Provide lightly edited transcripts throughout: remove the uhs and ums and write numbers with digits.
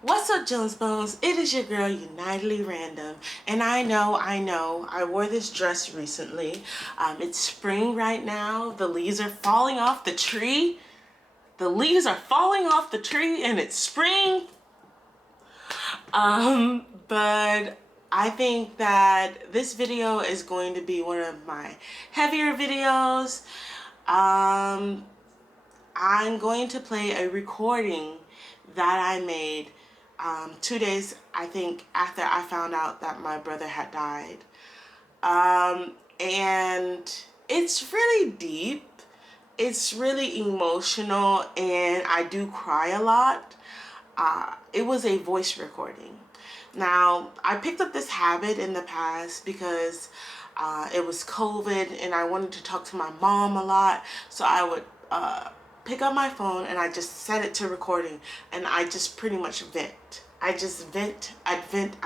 What's up, Jones Bones? It is your girl, Unitedly Random, and I know, I wore this dress recently. It's spring right now. The leaves are falling off the tree. The leaves are falling off the tree, and it's spring. But I think that this video is going to be one of my heavier videos. I'm going to play a recording that I made 2 days, I think, after I found out that my brother had died. And it's really deep. It's really emotional, and I do cry a lot. It was a voice recording. Now, I picked up this habit in the past because it was COVID and I wanted to talk to my mom a lot. So I would pick up my phone and I just set it to recording, and I just pretty much vent. I just vent, I vent.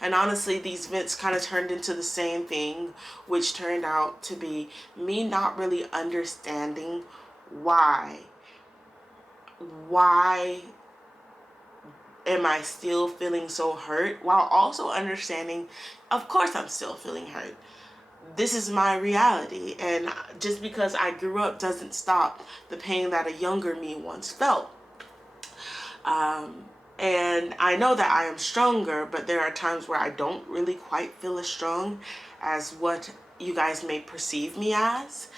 And honestly, these vents kind of turned into the same thing, which turned out to be me not really understanding why am I still feeling so hurt, while also understanding, of course I'm still feeling hurt. This is my reality, and just because I grew up doesn't stop the pain that a younger me once felt. And I know that I am stronger, but there are times where I don't really quite feel as strong as what you guys may perceive me as.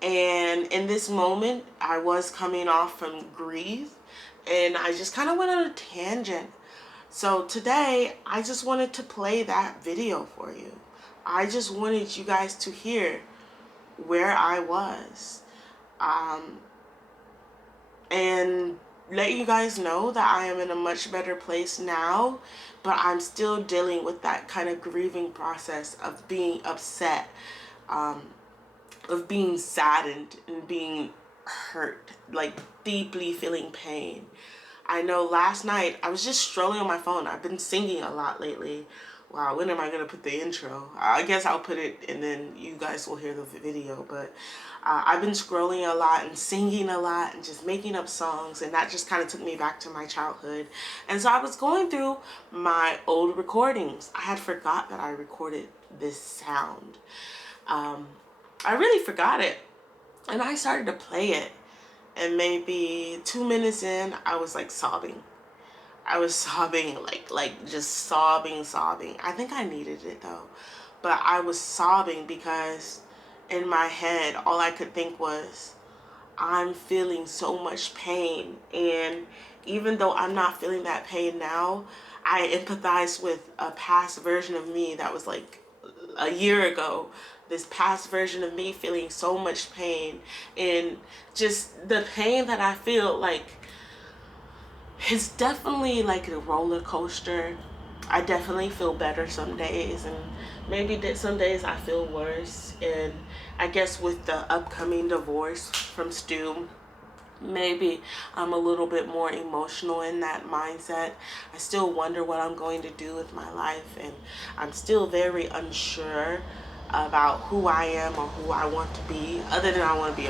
And in this moment, I was coming off from grief, and I just kind of went on a tangent. So today, I just wanted to play that video for you. I just wanted you guys to hear where I was. And let you guys know that I am in a much better place now, but I'm still dealing with that kind of grieving process of being upset, of being saddened and being hurt, like deeply feeling pain. I know last night I was just strolling on my phone. I've been singing a lot lately. Wow, when am I going to put the intro? I guess I'll put it and then you guys will hear the video. But I've been scrolling a lot and singing a lot and just making up songs. And that just kind of took me back to my childhood. And so I was going through my old recordings. I had forgot that I recorded this sound. I really forgot it. And I started to play it. And maybe 2 minutes in, I was like sobbing. I was sobbing, like just sobbing. I think I needed it though. But I was sobbing because in my head, all I could think was, I'm feeling so much pain. And even though I'm not feeling that pain now, I empathize with a past version of me that was like a year ago. This past version of me feeling so much pain, and just the pain that I feel, like, it's definitely like a roller coaster. I definitely feel better some days, and maybe some days I feel worse. And I guess with the upcoming divorce from Stu, maybe I'm a little bit more emotional in that mindset. I still wonder what I'm going to do with my life, and I'm still very unsure about who I am or who I want to be, other than I want to be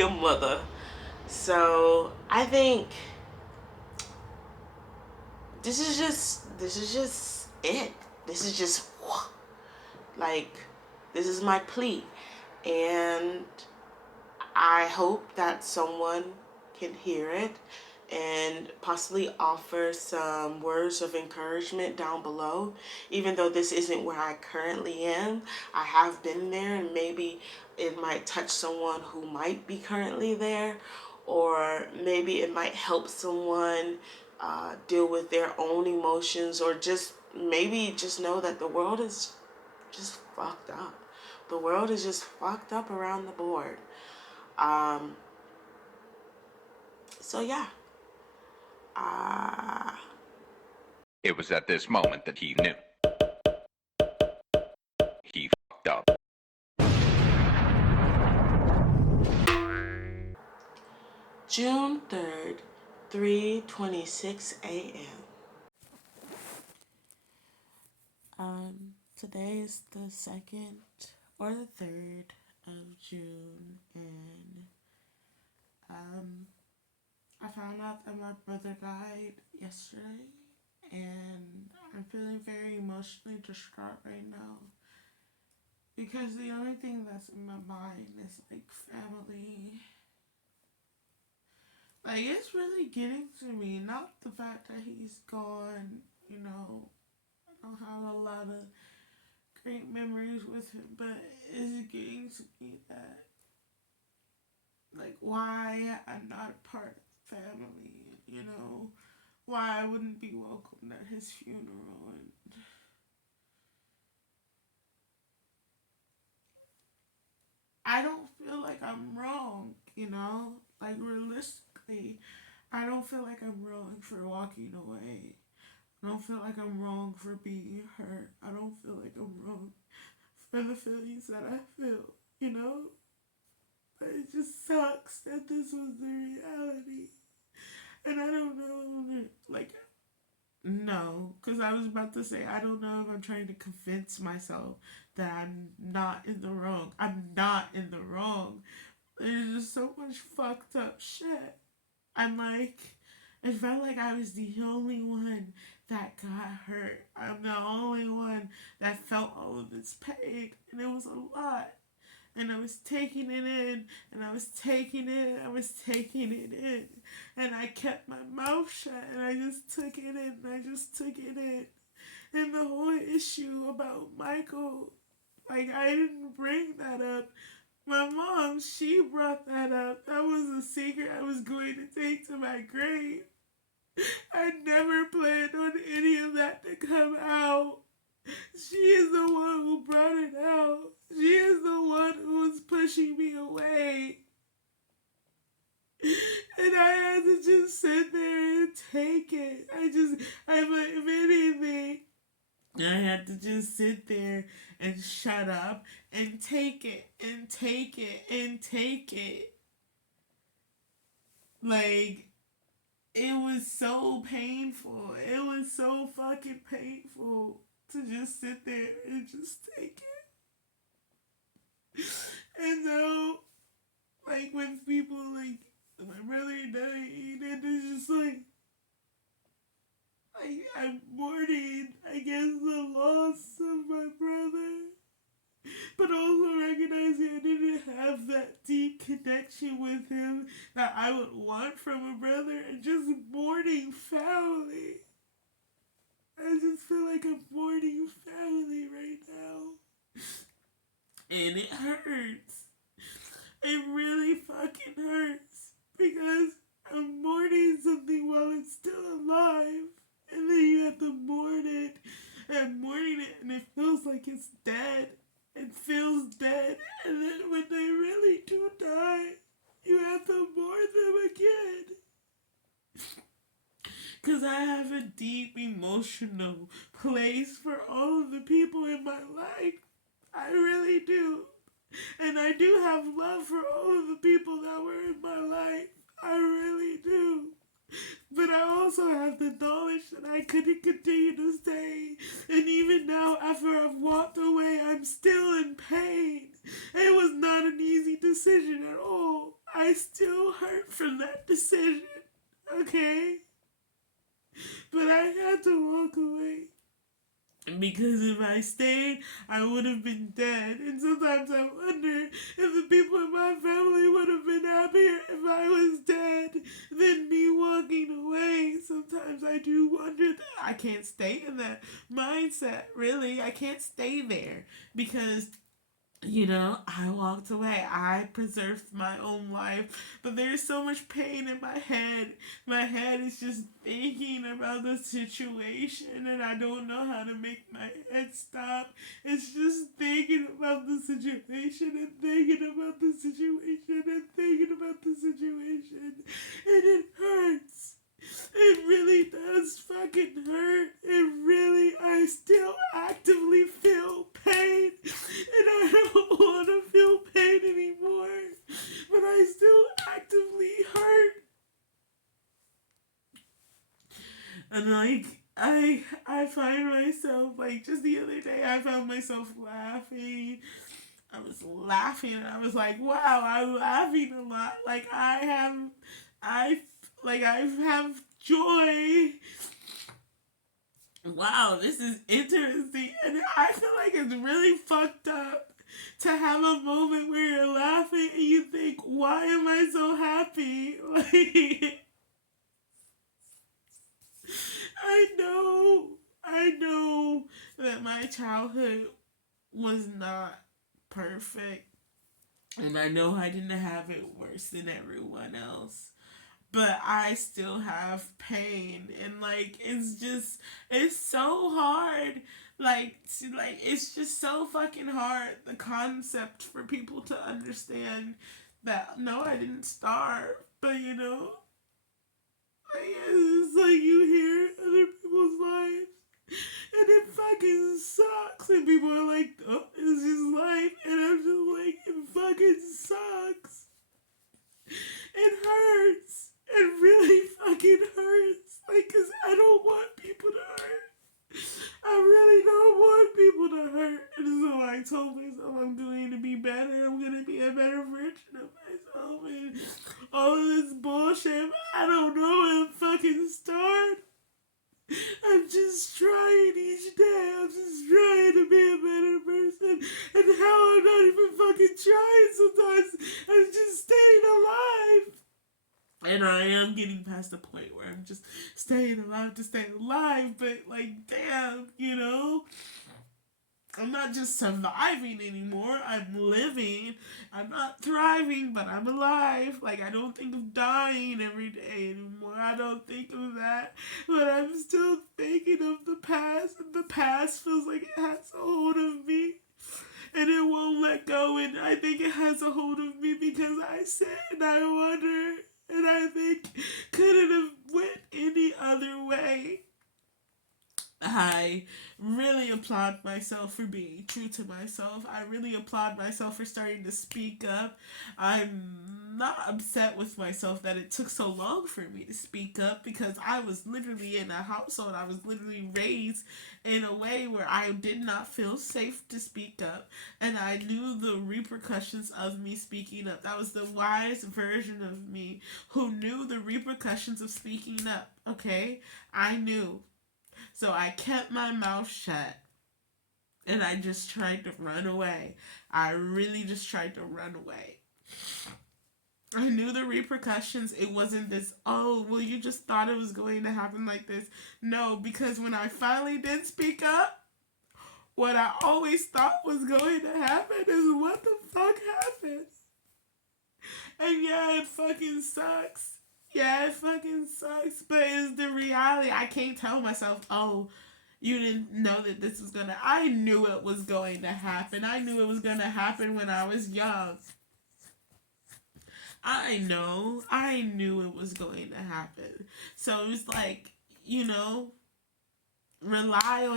a mother. So I think this is just it. This is just like, this is my plea, and I hope that someone can hear it and possibly offer some words of encouragement down below. Even though this isn't where I currently am, I have been there, and maybe it might touch someone who might be currently there, or maybe it might help someone deal with their own emotions, or just maybe just know that the world is just fucked up. The world is just fucked up around the board. So yeah. It was at this moment that he knew. He fucked up. June 3rd, 3:26 a.m. Today is the 2nd or the 3rd of June, and I found out that my brother died yesterday, and I'm feeling very emotionally distraught right now because the only thing that's in my mind is like family. Like, it's really getting to me. Not the fact that he's gone, you know, I don't have a lot of great memories with him, but it's getting to me that, like, why I'm not a part of the family, you know, why I wouldn't be welcomed at his funeral. And I don't feel like I'm wrong, you know, like, realistically, I don't feel like I'm wrong for walking away. I don't feel like I'm wrong for being hurt. I don't feel like I'm wrong for the feelings that I feel, you know? But it just sucks that this was the reality. And I don't know, like, no, because I was about to say, I don't know if I'm trying to convince myself that I'm not in the wrong. I'm not in the wrong. There's just so much fucked up shit. I'm like, it felt like I was the only one that got hurt. I'm the only one that felt all of this pain, and it was a lot. And I was taking it in, and I was taking it, I was taking it in. And I kept my mouth shut, and I just took it in, and I just took it in. And the whole issue about Michael, like, I didn't bring that up. My mom, she brought that up. That was a secret I was going to take to my grave. I never planned on any of that to come out. She is the one who brought it out. She is the one who was pushing me away. And I had to just sit there and take it. If anything, I had to just sit there and shut up and take it and take it and take it. Like, it was so painful. It was so fucking painful to just sit there and just take it. And now, like, when people, like, my brother died, and it's just like, I'm mourning, I guess, the loss of my brother. But also recognizing I didn't have that deep connection with him that I would want from a brother, and just mourning family. I just feel like I'm mourning family right now. And it hurts. It really fucking hurts. Because I'm mourning something while it's still alive. And then you have to mourn it. And mourning it, and it feels like it's dead. It feels dead. And then when they really do die, you have to mourn them again. Because I have a deep emotional place for all of the people in my life. I really do. And I do have love for all of the people that were in my life. I really do. But I also have the knowledge that I couldn't continue to stay. And even now, after I've walked away, I'm still in pain. It was not an easy decision at all. I still hurt from that decision. Okay? But I had to walk away. Because if I stayed, I would have been dead. And sometimes I wonder if the people in my family would have been happier if I was dead than me walking away. Sometimes I do wonder that. I can't stay in that mindset, really. I can't stay there because, you know, I walked away. I preserved my own life. But there's so much pain in my head. My head is just thinking about the situation, and I don't know how to make my head stop. It's just thinking about the situation and thinking about the situation and thinking about the situation. And it hurts. It really does fucking hurt. I still actively feel pain. And I don't want to feel pain anymore. But I still actively hurt. And like, I find myself, like, just the other day, I found myself laughing. I was laughing, and I was like, wow, I'm laughing a lot. Like, I Like, I have joy. Wow, this is interesting. And I feel like it's really fucked up to have a moment where you're laughing and you think, why am I so happy? Like, I know that my childhood was not perfect. And I know I didn't have it worse than everyone else. But I still have pain, and like it's so hard. It's just so fucking hard, the concept for people to understand that no, I didn't starve, but like, it's just like you hear other people's lives and it fucking sucks, and people are like, oh, it's just life, and I'm just like, it fucking sucks. It hurts. It really fucking hurts. Like, cause I don't want people to hurt. I really don't want people to hurt. And so I told myself I'm going to be better. I'm going to be a better version of myself. And all of this bullshit, I don't know where to fucking start. I'm just trying each day. I'm just trying to be a better person. And how I'm not even fucking trying sometimes. I'm just staying alive. And I am getting past the point where I'm just staying alive to stay alive. But, like, damn, I'm not just surviving anymore. I'm living. I'm not thriving, but I'm alive. Like, I don't think of dying every day anymore. I don't think of that. But I'm still thinking of the past. And the past feels like it has a hold of me. And it won't let go. And I think it has a hold of me because I sit and I wonder. And I think, could it have went any other way? I really applaud myself for being true to myself. I really applaud myself for starting to speak up. I'm not upset with myself that it took so long for me to speak up because I was literally in a household. I was literally raised in a way where I did not feel safe to speak up, and I knew the repercussions of me speaking up. That was the wise version of me who knew the repercussions of speaking up, okay? I knew. So I kept my mouth shut and I just tried to run away. I really just tried to run away. I knew the repercussions. It wasn't this, oh, well, you just thought it was going to happen like this. No, because when I finally did speak up, what I always thought was going to happen is what the fuck happened. And yeah, it fucking sucks. Yeah, it fucking sucks. But it's the reality. I can't tell myself, oh, you didn't know that this was gonna. I knew it was going to happen. I knew it was gonna happen when I was young. I know. I knew it was going to happen. So it was like, you know, rely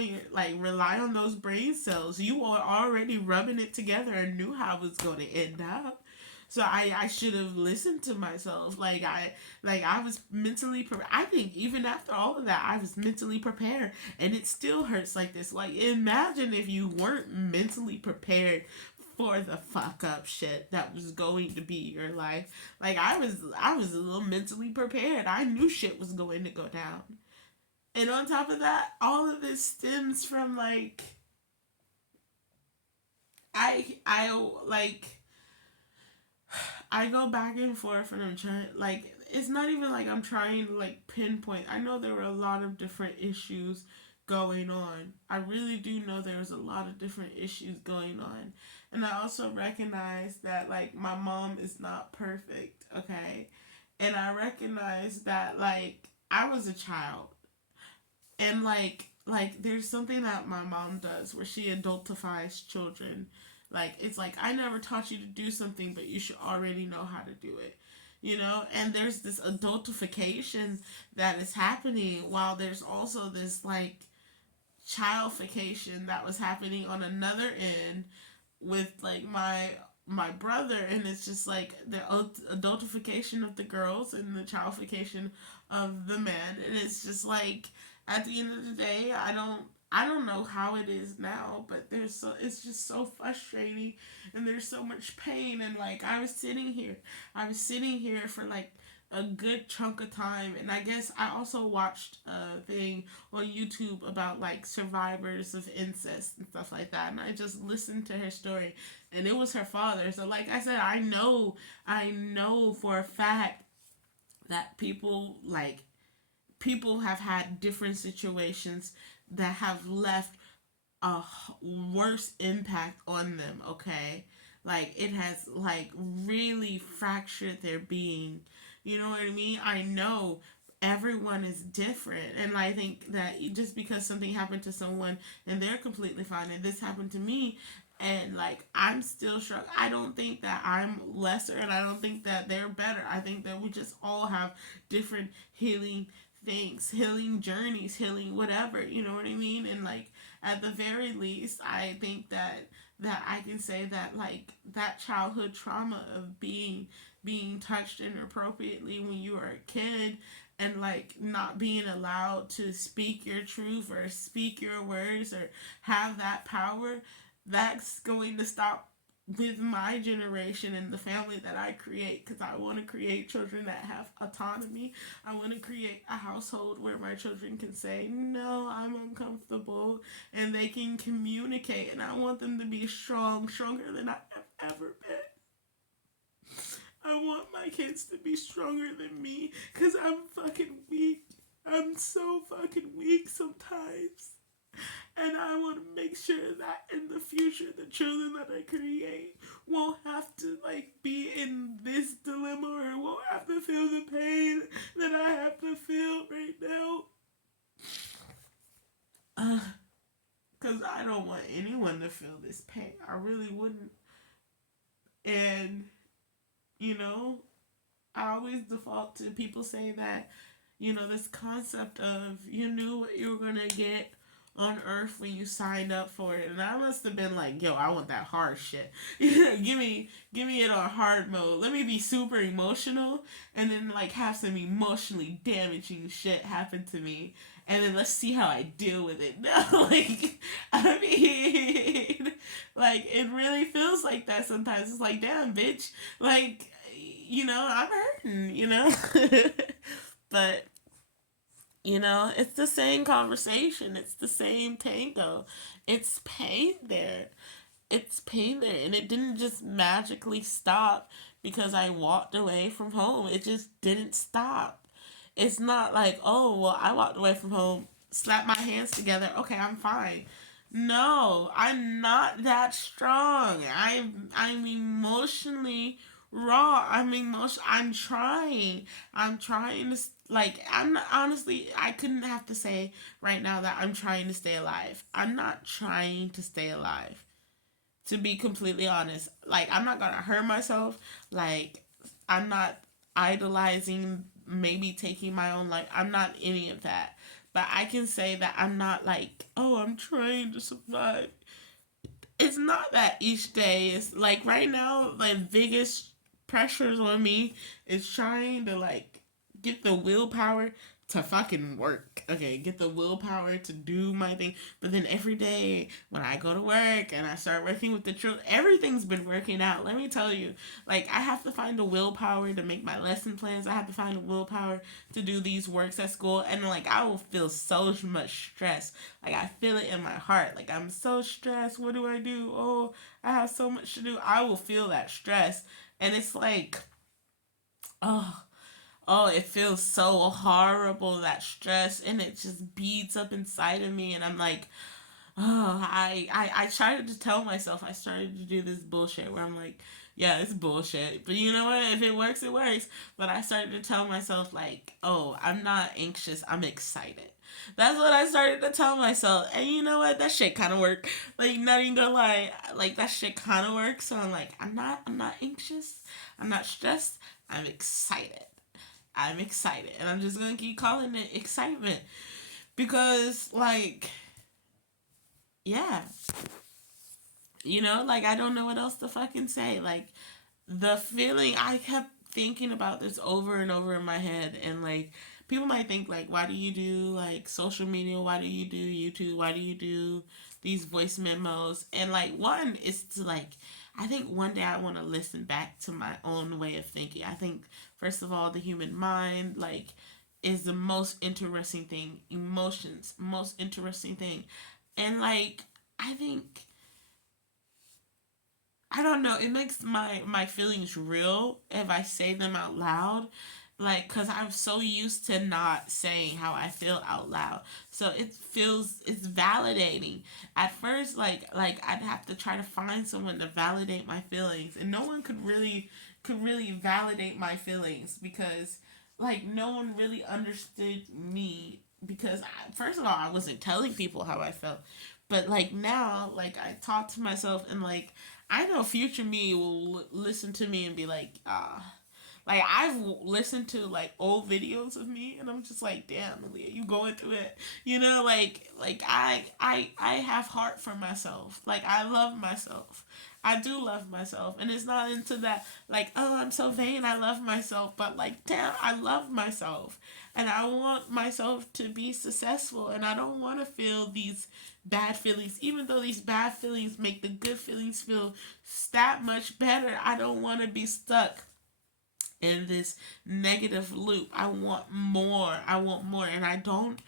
on those brain cells. You were already rubbing it together and knew how it was going to end up. So I should have listened to myself. I was mentally prepared. I think even after all of that, I was mentally prepared, and it still hurts like this. Like, imagine if you weren't mentally prepared for the fuck up shit that was going to be your life. Like, I was a little mentally prepared. I knew shit was going to go down. And on top of that, all of this stems from like I like I go back and forth and I'm trying, like, it's not even like I'm trying to like pinpoint. I know there were a lot of different issues going on. I really do know there was a lot of different issues going on. And I also recognize that like my mom is not perfect, okay? And I recognize that like I was a child, and like there's something that my mom does where she adultifies children. Like, it's like, I never taught you to do something, but you should already know how to do it, and there's this adultification that is happening, while there's also this like childification that was happening on another end with like my brother. And it's just like the adultification of the girls and the childification of the men. And it's just like, at the end of the day, I don't know how it is now, but it's just so frustrating, and there's so much pain. And like, I was sitting here for like a good chunk of time. And I guess I also watched a thing on YouTube about like survivors of incest and stuff like that. And I just listened to her story, and it was her father. So like I said, I know for a fact that people have had different situations that have left a worse impact on them, okay? Like it has like really fractured their being. You know what I mean? I know everyone is different, and I think that just because something happened to someone and they're completely fine and this happened to me, and like I'm still struck, I don't think that I'm lesser, and I don't think that they're better. I think that we just all have different healing things, healing journeys, healing whatever, you know what I mean? And like at the very least, I think that I can say that like that childhood trauma of being touched inappropriately when you were a kid, and like not being allowed to speak your truth or speak your words or have that power, that's going to stop with my generation and the family that I create, because I want to create children that have autonomy. I want to create a household where my children can say, no, I'm uncomfortable, and they can communicate. And I want them to be strong, stronger than I have ever been. I want my kids to be stronger than me because I'm fucking weak. I'm so fucking weak sometimes. And I want to make sure that in the future, the children that I create won't have to like be in this dilemma or won't have to feel the pain that I have to feel right now. Because I don't want anyone to feel this pain. I really wouldn't. And, you know, I always default to people saying that, this concept of you knew what you were going to get on earth when you signed up for it. And I must have been like, yo, I want that hard shit. Give me it on hard mode. Let me be super emotional and then like have some emotionally damaging shit happen to me. And then let's see how I deal with it. No, like I mean like it really feels like that sometimes. It's like, damn bitch. Like, I'm hurting. But it's the same conversation. It's the same tango. It's pain there. It's pain there. And it didn't just magically stop because I walked away from home. It just didn't stop. It's not like, oh, well, I walked away from home, slapped my hands together. Okay, I'm fine. No, I'm not that strong. I'm emotionally raw. I'm trying. I'm trying to like. I'm not, honestly. I couldn't have to say right now that I'm trying to stay alive. I'm not trying to stay alive. To be completely honest, like I'm not gonna hurt myself. Like I'm not idolizing maybe taking my own life. I'm not any of that. But I can say that I'm not like, oh, I'm trying to survive. It's not that each day. It's like right now, the biggest pressures on me is trying to like get the willpower to fucking work. Okay, get the willpower to do my thing. But then every day when I go to work and I start working with the children, everything's been working out. Let me tell you, like I have to find the willpower to make my lesson plans. I have to find the willpower to do these works at school, and like I will feel so much stress. Like I feel it in my heart. Like I'm so stressed. What do I do? Oh, I have so much to do. I will feel that stress, and it's like, oh, oh, it feels so horrible, that stress, and it just beats up inside of me, and I'm like, oh, I tried to tell myself. I started to do this bullshit where I'm like, yeah, it's bullshit, but you know what, if it works, it works. But I started to tell myself like, oh, I'm not anxious, I'm excited. That's what I started to tell myself, and you know what, that shit kind of worked. Like, not even gonna lie, like that shit kind of works. So I'm like, I'm not anxious, I'm not stressed, I'm excited. I'm excited. And I'm just gonna keep calling it excitement. Because, like, yeah. Like, I don't know what else to fucking say. Like, the feeling, I kept thinking about this over and over in my head. And, like, people might think, like, why do you do, like, social media? Why do you do YouTube? Why do you do these voice memos? And, like, one is to, like, I think one day I want to listen back to my own way of thinking. I think, first of all, the human mind, like, is the most interesting thing. Emotions, most interesting thing. And, like, I think, I don't know, it makes my feelings real if I say them out loud. Like, cause I'm so used to not saying how I feel out loud, so it's validating. At first, like I'd have to try to find someone to validate my feelings, and no one could really validate my feelings because like no one really understood me because first of all I wasn't telling people how I felt, but like now like I talk to myself and like I know future me will listen to me and be like, like I've listened to like old videos of me and I'm just like, damn, Alia, you going through it. Like I have heart for myself. Like I love myself. I do love myself. And it's not into that like, oh, I'm so vain, I love myself, but like damn, I love myself. And I want myself to be successful and I don't want to feel these bad feelings. Even though these bad feelings make the good feelings feel that much better, I don't want to be stuck in this negative loop. I want more. I want more. And I don't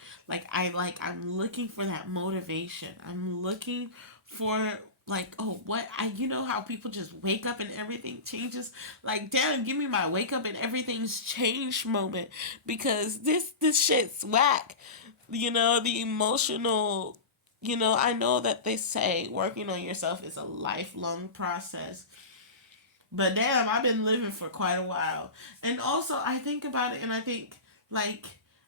I'm looking for that motivation. I'm looking for like, oh, what I you know how people just wake up and everything changes? Like, damn, give me my wake up and everything's changed moment because this shit's whack. The emotional, I know that they say working on yourself is a lifelong process, but damn, I've been living for quite a while. And also, I think about it and I think, like,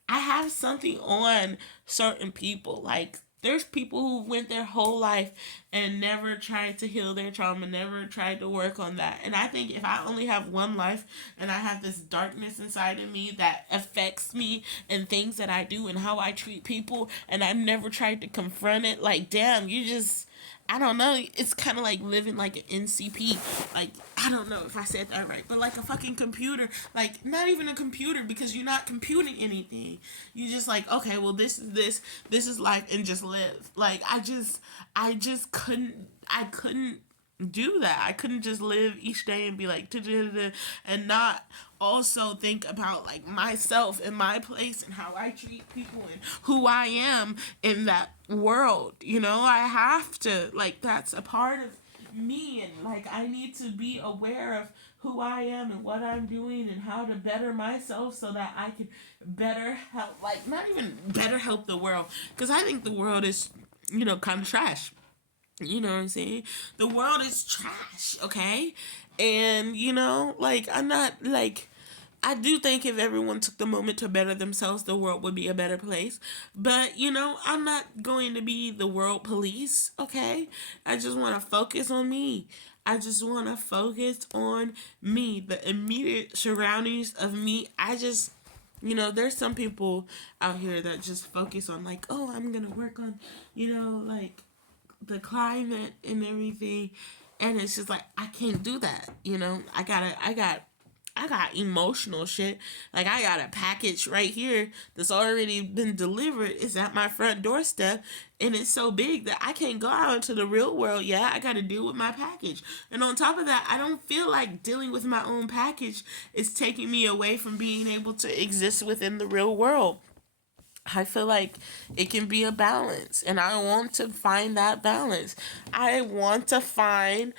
I have something on certain people. Like, there's people who went their whole life and never tried to heal their trauma, never tried to work on that. And I think if I only have one life and I have this darkness inside of me that affects me and things that I do and how I treat people, and I've never tried to confront it, like, damn, you just I don't know. It's kind of like living like an NCP. Like, I don't know if I said that right, but like a fucking computer. Like, not even a computer because you're not computing anything. You just like, okay, well, this is life, and just live. Like, I just couldn't do that. I couldn't just live each day and be like, "Da-da-da-da," and not also think about like myself and my place and how I treat people and who I am in that world. I have to, like, that's a part of me, and like I need to be aware of who I am and what I'm doing and how to better myself so that I can better help, like, not even better help the world, because I think the world is, kind of trash. You know what I'm saying? The world is trash, okay? And, like, I'm not, like, I do think if everyone took the moment to better themselves, the world would be a better place. But, I'm not going to be the world police, okay? I just want to focus on me. I just want to focus on me, the immediate surroundings of me. There's some people out here that just focus on, like, oh, I'm going to work on, like, the climate and everything, and it's just like I can't do that. I got emotional shit. Like, I got a package right here that's already been delivered. It's at my front doorstep, and it's so big that I can't go out into the real world. Yeah, I got to deal with my package, and on top of that, I don't feel like dealing with my own package is taking me away from being able to exist within the real world. I feel like it can be a balance, and I want to find that balance. I want to find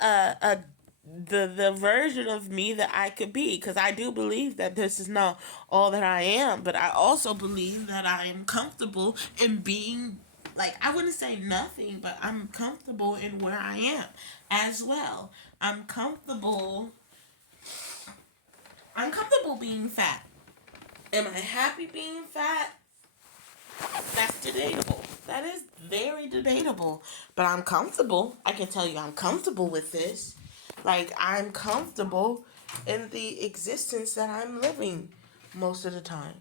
a the version of me that I could be, because I do believe that this is not all that I am, but I also believe that I am comfortable in being, like, I wouldn't say nothing, but I'm comfortable in where I am as well. I'm comfortable. I'm comfortable being fat. Am I happy being fat? That's debatable. That is very debatable. But I'm comfortable. I can tell you I'm comfortable with this. Like, I'm comfortable in the existence that I'm living most of the time.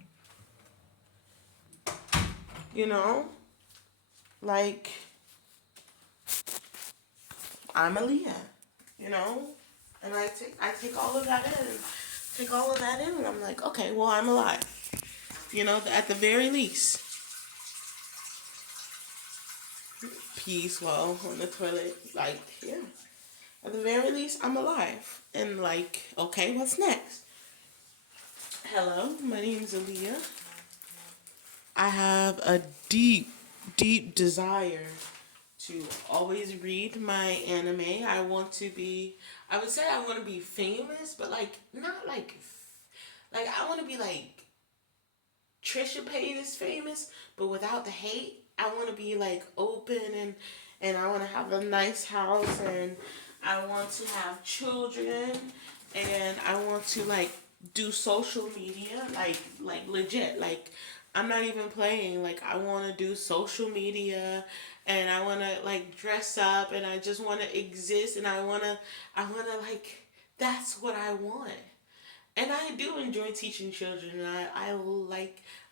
You know? Like, I'm Alia. You know? And I take all of that in. Take all of that in, and I'm like, okay, well, I'm alive. At the very least. Peace while on the toilet. Like, yeah. At the very least, I'm alive. And like, okay, what's next? Hello, my name is Alia. I have a deep, deep desire to always read my anime. I would say I want to be famous, but like, not like I want to be like Trisha Paytas famous, but without the hate. I want to be like open and I want to have a nice house and I want to have children and I want to like do social media like legit like I'm not even playing like I want to do social media and I want to like dress up and I just want to exist and I want to like that's what I want. And I do enjoy teaching children. And I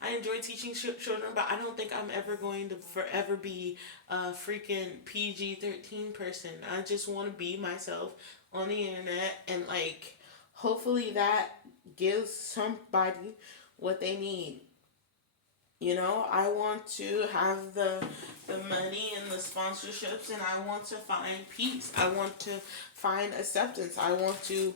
enjoy teaching children, but I don't think I'm ever going to forever be a freaking PG-13 person. I just want to be myself on the internet and like hopefully that gives somebody what they need. You know, I want to have the money and the sponsorships and I want to find peace. I want to find acceptance. I want to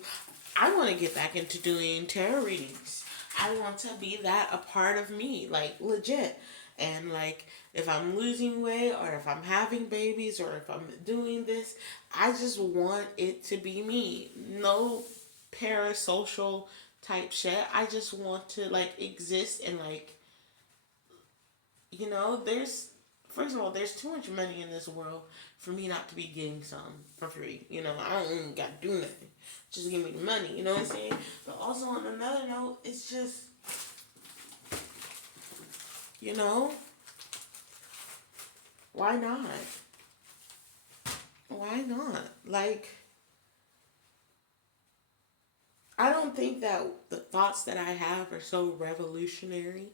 get back into doing tarot readings. I want to be that a part of me, like legit. And like if I'm losing weight or if I'm having babies or if I'm doing this, I just want it to be me. No parasocial type shit. I just want to like exist and like there's first of all, there's too much money in this world for me not to be getting some for free. I don't even gotta do nothing. Just give me the money, you know what I'm saying? But also on another note, it's just, you know, why not? Why not? Like, I don't think that the thoughts that I have are so revolutionary.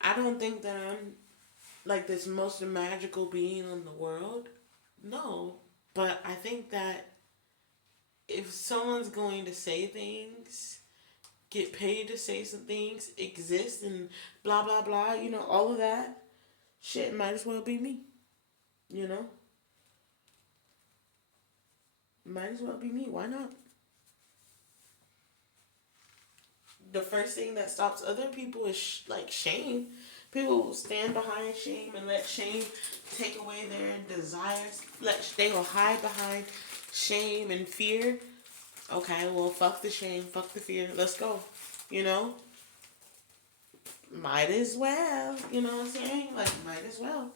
I don't think that I'm like this most magical being in the world. No. But I think that if someone's going to say things, get paid to say some things, exist, and blah, blah, blah, all of that, shit might as well be me. You know? Might as well be me. Why not? The first thing that stops other people is like shame. People will stand behind shame and let shame take away their desires. They will hide behind shame and fear. Okay, well, fuck the shame, fuck the fear. Let's go. You know, might as well. You know what I'm saying? Like, might as well.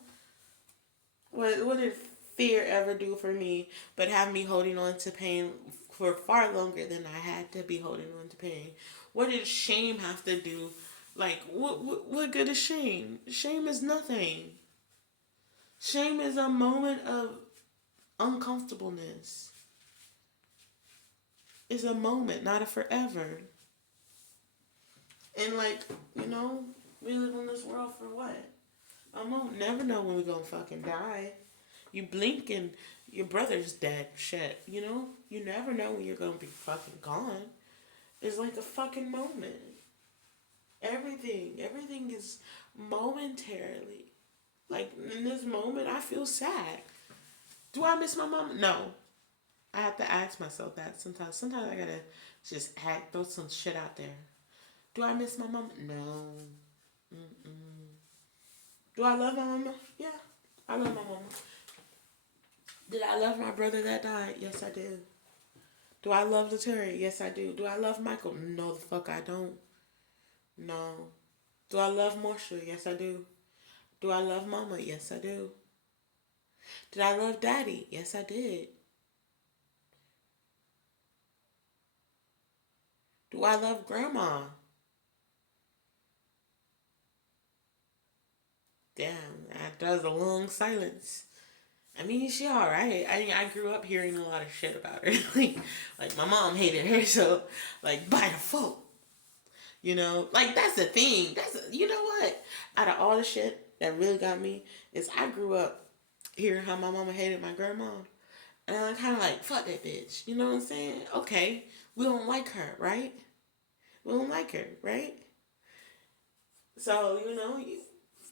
What did fear ever do for me but have me holding on to pain for far longer than I had to be holding on to pain? What did shame have to do? Like, what good is shame? Shame is nothing. Shame is a moment of uncomfortableness. It's a moment, not a forever. And like, we live in this world for what? I won't never know when we're gonna fucking die. You blink and your brother's dead. Shit, You never know when you're gonna be fucking gone. It's like a fucking moment. Everything is momentarily. Like in this moment, I feel sad. Do I miss my mom? No. I have to ask myself that sometimes. Sometimes I gotta just throw some shit out there. Do I miss my mom? No. Mm-mm. Do I love my mama? Yeah, I love my mama. Did I love my brother that died? Yes, I did. Do I love Terry? Yes, I do. Do I love Michael? No, the fuck I don't. No. Do I love Marsha? Yes, I do. Do I love Mama? Yes, I do. Did I love Daddy? Yes, I did. Do I love Grandma? Damn, that was a long silence. I mean, she alright. I grew up hearing a lot of shit about her. like my mom hated her, so like by default, like that's the thing. You know what? Out of all the shit that really got me is I grew up hearing how my mama hated my grandma, and I'm kind of like fuck that bitch. You know what I'm saying? Okay, we don't like her, right? We don't like her, right? So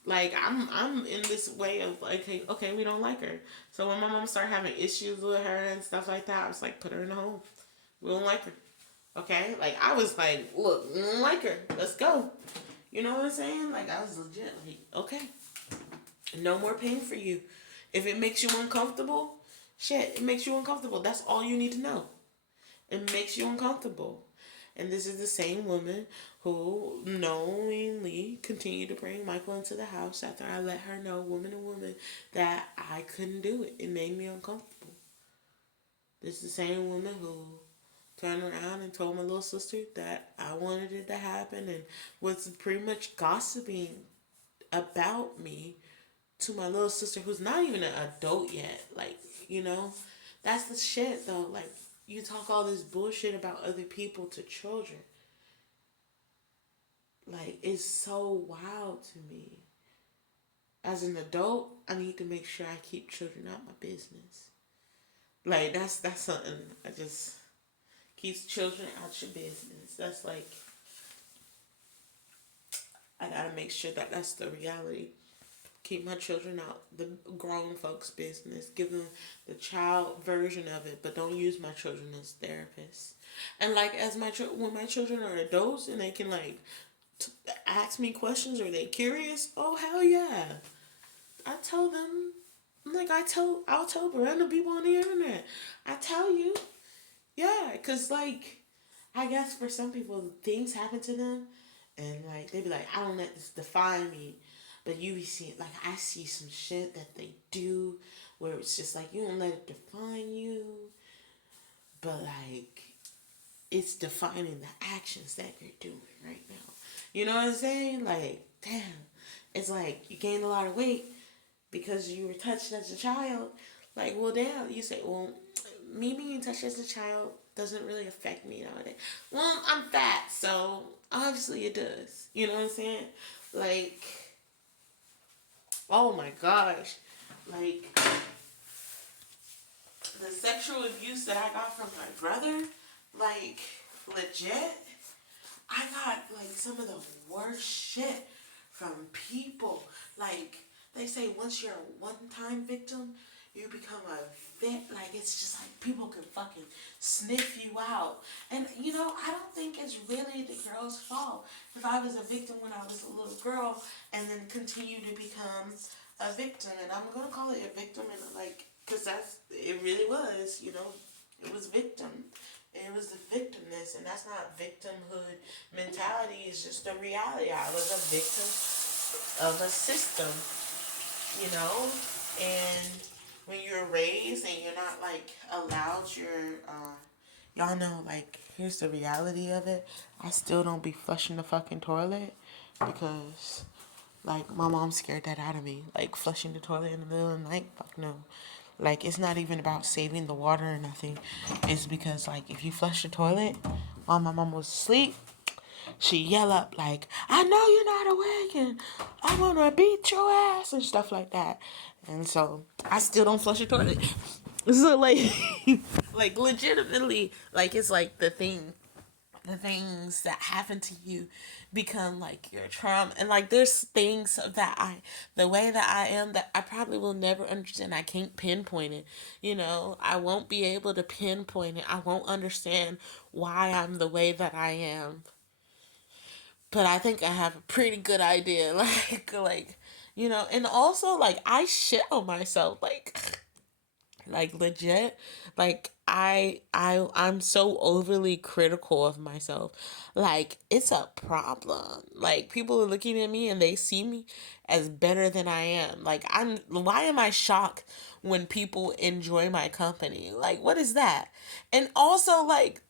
Like I'm in this way of like, hey, okay, we don't like her. So when my mom started having issues with her and stuff like that, I was like, put her in a home. We don't like her. Okay? Like I was like, look, we don't like her. Let's go. You know what I'm saying? Like I was legit like, okay, no more pain for you. If it makes you uncomfortable, shit, it makes you uncomfortable. That's all you need to know. It makes you uncomfortable. And this is the same woman who knowingly continued to bring Michael into the house after I let her know, woman to woman, that I couldn't do it. It made me uncomfortable. This is the same woman who turned around and told my little sister that I wanted it to happen and was pretty much gossiping about me to my little sister who's not even an adult yet. Like, you know, that's the shit though. Like, you talk all this bullshit about other people to children. Like, it's so wild to me. As an adult, I need to make sure I keep children out my business. Like, that's something I just keeps children out your business. That's like, I gotta make sure that that's the reality. Keep my children out the grown folks' business. Give them the child version of it, but don't use my children as therapists. And like as when my children are adults and they can like ask me questions or they curious, oh hell yeah, I tell them. Like I'll tell random people on the internet. I tell you, yeah, cause like I guess for some people things happen to them, and like they be like, I don't let this define me. But you be seeing, like, I see some shit that they do where it's just like, you don't let it define you, but like, it's defining the actions that you're doing right now. You know what I'm saying? Like, damn. It's like you gained a lot of weight because you were touched as a child. Like, well, damn. You say, well, me being touched as a child doesn't really affect me nowadays. Well, I'm fat, so obviously it does. You know what I'm saying? Like, oh my gosh. Like, the sexual abuse that I got from my brother, like, legit, I got, like, some of the worst shit from people. Like, they say once you're a one-time victim, you become a like, it's just like people can fucking sniff you out. And, you know, I don't think it's really the girl's fault. If I was a victim when I was a little girl and then continue to become a victim, and I'm gonna call it a victim, and like, cause it really was, you know, it was victim. It was the victimness, and that's not victimhood mentality. It's just the reality. I was a victim of a system, you know, and when you're raised and you're not like allowed y'all know, like, here's the reality of it. I still don't be flushing the fucking toilet because like my mom scared that out of me. Like flushing the toilet in the middle of the night, fuck no. Like it's not even about saving the water or nothing. It's because like if you flush the toilet while my mom was asleep, she yell up like, I know you're not awake and I'm gonna beat your ass and stuff like that. And so I still don't flush the toilet. So like like legitimately, like it's like the things that happen to you become like your trauma. And like there's things that the way that I am, that I probably will never understand. I can't pinpoint it, you know. I won't be able to pinpoint it. I won't understand why I'm the way that I am, but I think I have a pretty good idea. Like, you know. And also like I shit on myself, like legit. Like I'm so overly critical of myself. Like it's a problem. Like people are looking at me and they see me as better than I am. Like why am I shocked when people enjoy my company? Like what is that? And also like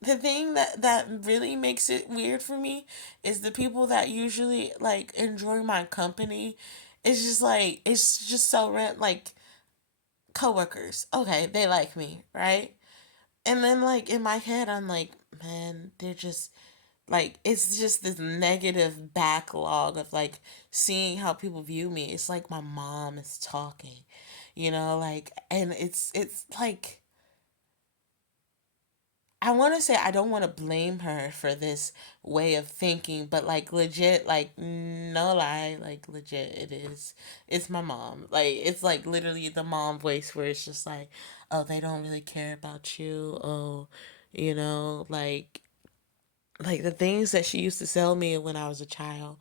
the thing that really makes it weird for me is the people that usually like enjoy my company. It's just so rent like coworkers. Okay, they like me, right? And then like in my head I'm like, man, they're just like, it's just this negative backlog of like seeing how people view me. It's like my mom is talking, you know, like, and it's like I want to say I don't want to blame her for this way of thinking, but like legit, like no lie, like legit, it is. It's my mom. Like it's like literally the mom voice where it's just like, oh, they don't really care about you. Oh, you know, like the things that she used to sell me when I was a child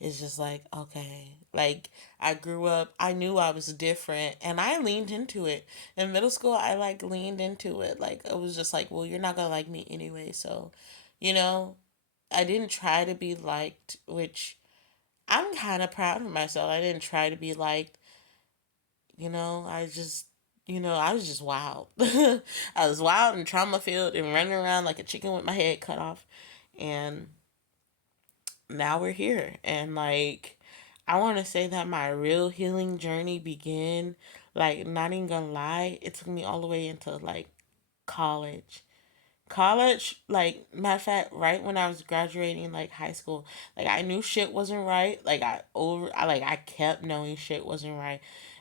is just like, okay. Like I grew up, I knew I was different and I leaned into it. In middle school I like leaned into it. Like it was just like, well, you're not gonna like me anyway, so you know, I didn't try to be liked, which I'm kind of proud of myself. I didn't try to be liked, I just I was just wild. I was wild and trauma filled and running around like a chicken with my head cut off. And now we're here. And like, I want to say that my real healing journey began, like, not even gonna lie, it took me all the way into like college. College, like, matter of fact, right when I was graduating like high school, like I knew shit wasn't right. Like I kept knowing shit wasn't right.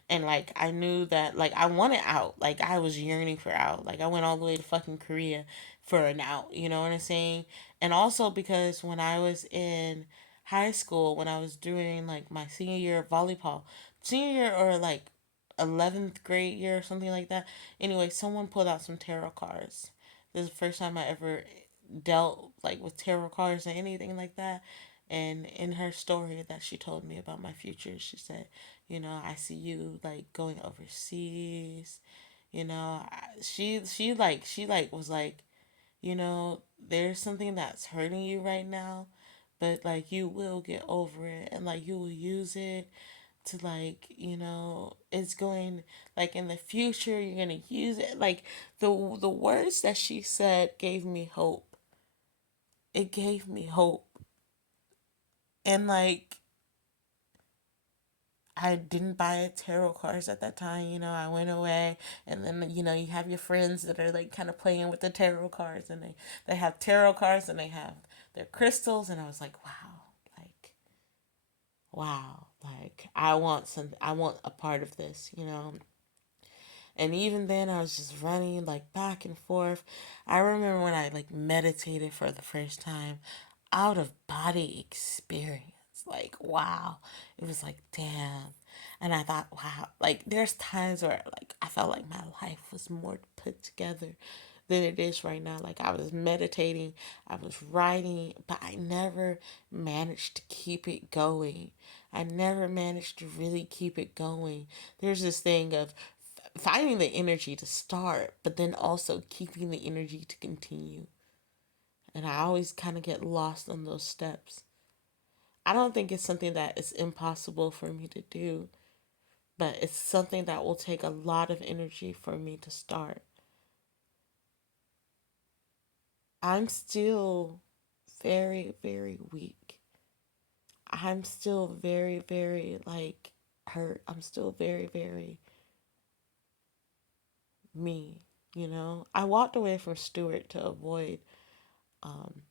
And like I knew that like I wanted out. Like I was yearning for out. Like I went all the way to fucking Korea for an out, you know what I'm saying? And also because when I was in high school, when I was doing like my senior year of volleyball, senior year or like 11th grade year or something like that. Anyway, someone pulled out some tarot cards. This is the first time I ever dealt like with tarot cards or anything like that. And in her story that she told me about my future, she said, I see you like going overseas. She was like, there's something that's hurting you right now, but like you will get over it and like you will use it to like it's going like in the future you're gonna use it like the words that she said gave me hope. It gave me hope. And like I didn't buy tarot cards at that time. I went away, and then you have your friends that are like kind of playing with the tarot cards, and they have tarot cards and they have their crystals, and I was like, like wow, like I want a part of this. And even then, I was just running like back and forth. I remember when I like meditated for the first time, out of body experience. Like, wow. It was like, damn. And I thought, wow. Like, there's times where like I felt like my life was more put together than it is right now. Like, I was meditating, I was writing, but I never managed to keep it going. I never managed to really keep it going. There's this thing of finding the energy to start, but then also keeping the energy to continue. And I always kind of get lost on those steps. I don't think it's something that is impossible for me to do, but it's something that will take a lot of energy for me to start. I'm still very, very weak. I'm still very, very like hurt. I'm still very, very me. I walked away from Stuart to avoid um,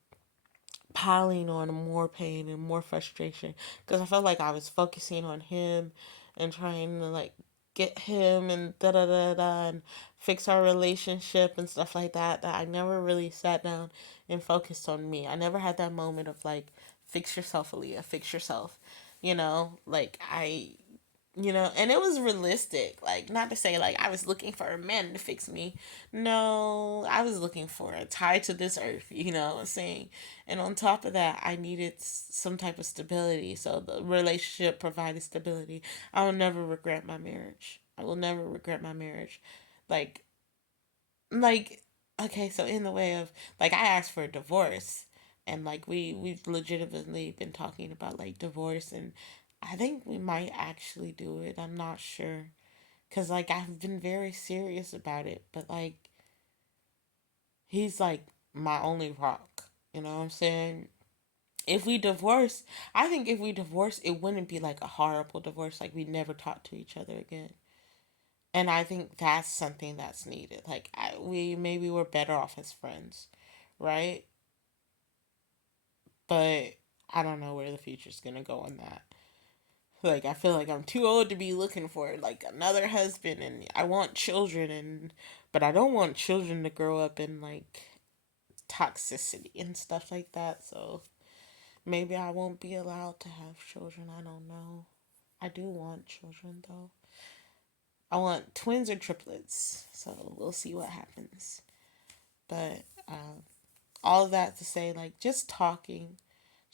piling on more pain and more frustration because I felt like I was focusing on him and trying to like get him and da da da da and fix our relationship and stuff like that I never really sat down and focused on me. I never had that moment of like fix yourself, Alia, fix yourself. Like and it was realistic. Like, not to say like I was looking for a man to fix me. No, I was looking for a tie to this earth, what I'm saying? And on top of that, I needed some type of stability. So the relationship provided stability. I will never regret my marriage. I will never regret my marriage. Like, like, okay, so in the way of, like, I asked for a divorce. And like we've legitimately been talking about like divorce, and I think we might actually do it. I'm not sure. Cause like I've been very serious about it, but like he's like my only rock. You know what I'm saying? If we divorce, I think if we divorce, it wouldn't be like a horrible divorce. Like we never talk to each other again. And I think that's something that's needed. Like we maybe we're better off as friends, right? But I don't know where the future's gonna go on that. Like I feel like I'm too old to be looking for like another husband, and I want children, and but I don't want children to grow up in like toxicity and stuff like that. So maybe I won't be allowed to have children. I don't know. I do want children though. I want twins or triplets. So we'll see what happens. But all of that to say, like, just talking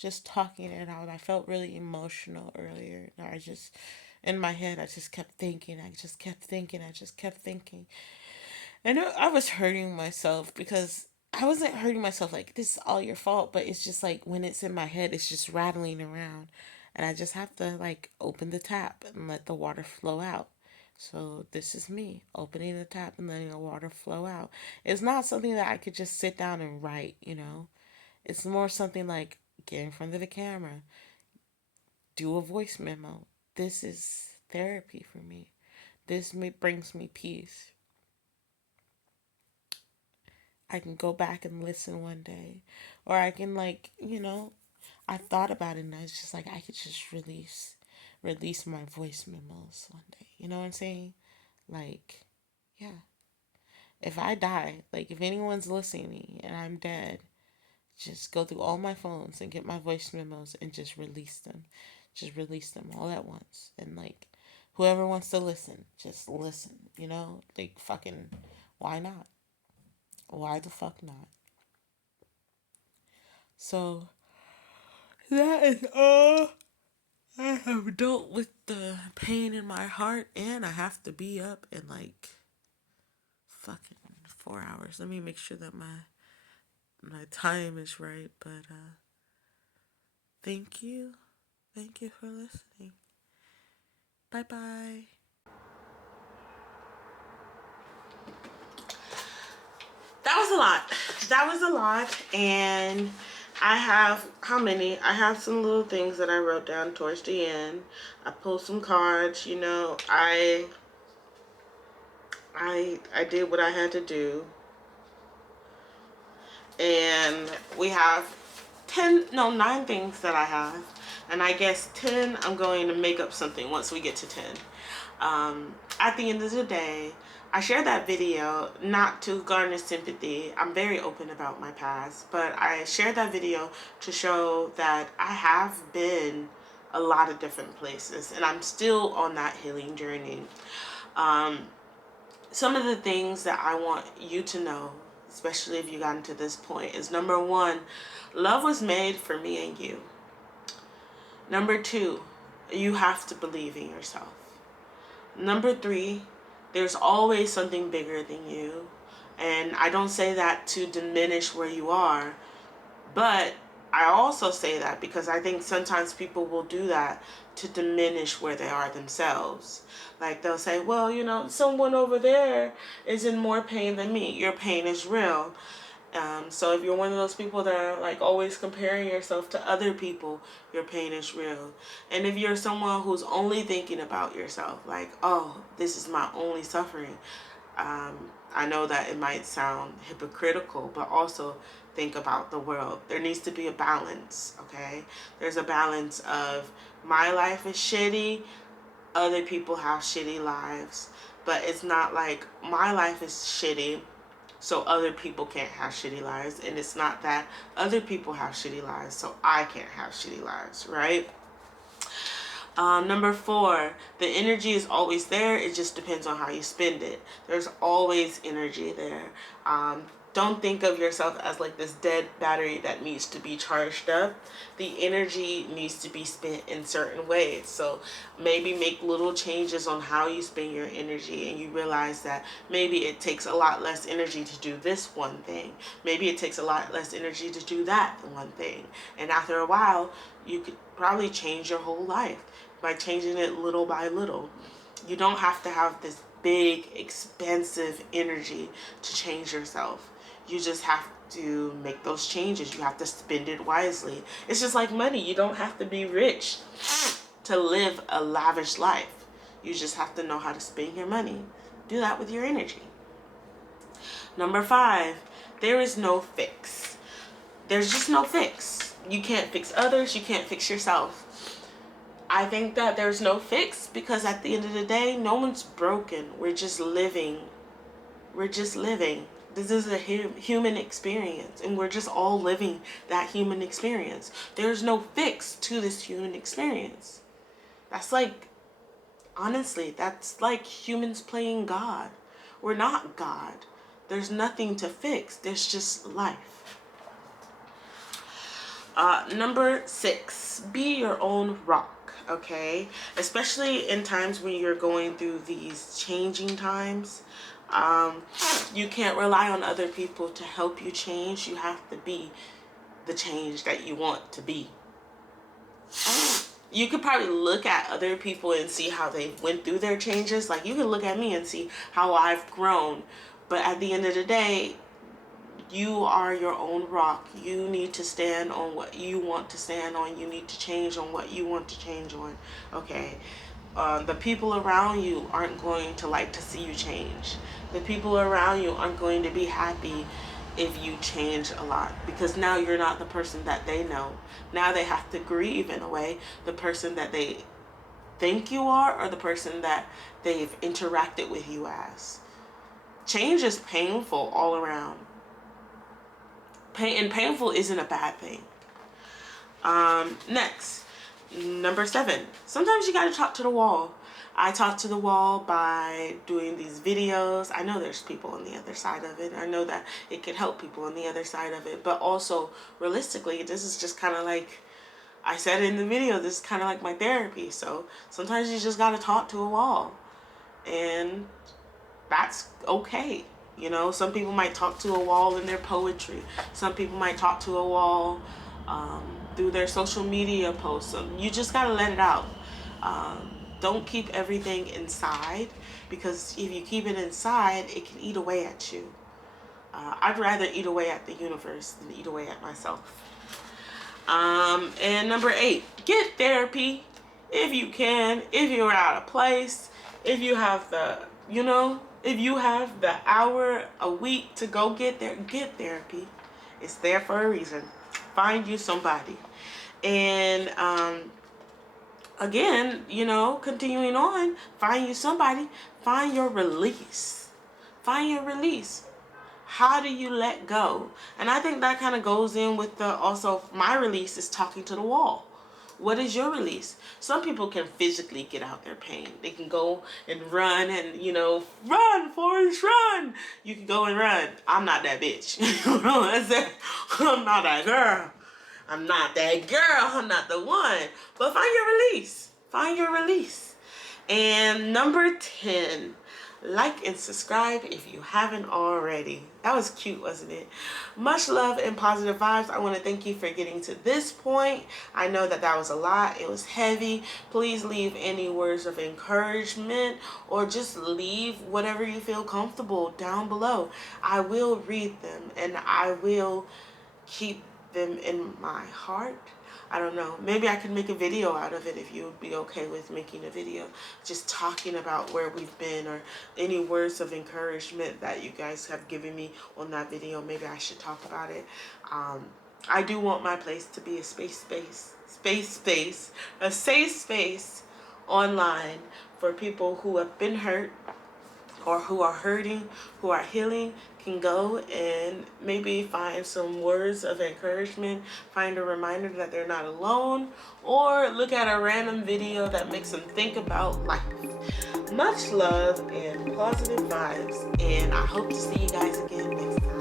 it out. I felt really emotional earlier. I just, in my head, I just kept thinking. I just kept thinking. I just kept thinking. And I was hurting myself because I wasn't hurting myself like this is all your fault, but it's just like when it's in my head, it's just rattling around. And I just have to like open the tap and let the water flow out. So this is me opening the tap and letting the water flow out. It's not something that I could just sit down and write, you know. It's more something like get in front of the camera, do a voice memo. This is therapy for me. Brings me peace. I can go back and listen one day. Or I can like, you know, I thought about it and I was just like I could just release my voice memos one day. You know what I'm saying? Like, yeah. If I die, like if anyone's listening and I'm dead, just go through all my phones and get my voice memos and just release them. Just release them all at once. And like whoever wants to listen, just listen, you know? Like fucking why not? Why the fuck not? So that is all I have dealt with the pain in my heart, and I have to be up in like fucking 4 hours. Let me make sure that my time is right. But thank you, for listening. Bye bye. That was a lot. That was a lot. And I have, how many? I have some little things that I wrote down towards the end. I pulled some cards, you know. I did what I had to do. And we have 9 things that I have. And I guess 10, I'm going to make up something once we get to 10. At the end of the day, I shared that video not to garner sympathy. I'm very open about my past, but I shared that video to show that I have been a lot of different places and I'm still on that healing journey. Some of the things that I want you to know, especially if you got to this point, is number 1, love was made for me and you. Number 2, you have to believe in yourself. Number 3, there's always something bigger than you. And I don't say that to diminish where you are, but I also say that because I think sometimes people will do that to diminish where they are themselves. Like they'll say, well, you know, someone over there is in more pain than me. Your pain is real. So if you're one of those people that are like always comparing yourself to other people, your pain is real. And if you're someone who's only thinking about yourself, like, oh, this is my only suffering, I know that it might sound hypocritical, but also think about the world. There needs to be a balance, okay? There's a balance of my life is shitty, other people have shitty lives, but it's not like my life is shitty so other people can't have shitty lives, and it's not that other people have shitty lives so I can't have shitty lives, right? Number 4, the energy is always there. It just depends on how you spend it. There's always energy there. Don't think of yourself as like this dead battery that needs to be charged up. The energy needs to be spent in certain ways. So maybe make little changes on how you spend your energy, and you realize that maybe it takes a lot less energy to do this one thing. Maybe it takes a lot less energy to do that one thing. And after a while, you could probably change your whole life by changing it little by little. You don't have to have this big, expensive energy to change yourself. You just have to make those changes. You have to spend it wisely. It's just like money. You don't have to be rich to live a lavish life. You just have to know how to spend your money. Do that with your energy. Number 5, there is no fix. There's just no fix. You can't fix others. You can't fix yourself. I think that there's no fix because at the end of the day, no one's broken. We're just living. We're just living. This is a human experience, and we're just all living that human experience. There's no fix to this human experience. That's like, honestly, that's like humans playing God. We're not God. There's nothing to fix. There's just life. Number 6, be your own rock, okay? Especially in times when you're going through these changing times. You can't rely on other people to help you change. You have to be the change that you want to be. You could probably look at other people and see how they went through their changes. Like, you can look at me and see how I've grown. But at the end of the day, you are your own rock. You need to stand on what you want to stand on. You need to change on what you want to change on. Okay? The people around you aren't going to like to see you change. The people around you aren't going to be happy if you change a lot, because now you're not the person that they know. Now they have to grieve, in a way, the person that they think you are, or the person that they've interacted with you as. Change is painful all around. And painful isn't a bad thing. Next, number 7. Sometimes you gotta talk to the wall. I talk to the wall by doing these videos. I know there's people on the other side of it. I know that it could help people on the other side of it. But also, realistically, this is just kind of like, I said in the video, this is kind of like my therapy. So sometimes you just gotta talk to a wall. And that's okay. You know, some people might talk to a wall in their poetry. Some people might talk to a wall through their social media posts. So you just gotta let it out. Don't keep everything inside, because if you keep it inside, it can eat away at you. I'd rather eat away at the universe than eat away at myself. And number 8, get therapy if you can. If you're out of place, if you have the, if you have the hour a week to go get there, get therapy. It's there for a reason. Find you somebody. And again, continuing on, find you somebody. Find your release. Find your release. How do you let go? And I think that kind of goes in with also my release is talking to the wall. What is your release? Some people can physically get out their pain. They can go and run and, run, Forrest, run. You can go and run. I'm not that bitch. I'm not that girl. I'm not that girl. I'm not the one. But find your release. Find your release. And number 10, like and subscribe if you haven't already. That was cute, wasn't it? Much love and positive vibes. I want to thank you for getting to this point. I know that was a lot. It was heavy. Please leave any words of encouragement, or just leave whatever you feel comfortable down below. I will read them, and I will keep them in my heart. I don't know. Maybe I could make a video out of it if you would be okay with making a video. Just talking about where we've been, or any words of encouragement that you guys have given me on that video. Maybe I should talk about it. I do want my place to be a a safe space online for people who have been hurt, or who are hurting, who are healing, can go and maybe find some words of encouragement, find a reminder that they're not alone, or look at a random video that makes them think about life. Much love and positive vibes, and I hope to see you guys again next time.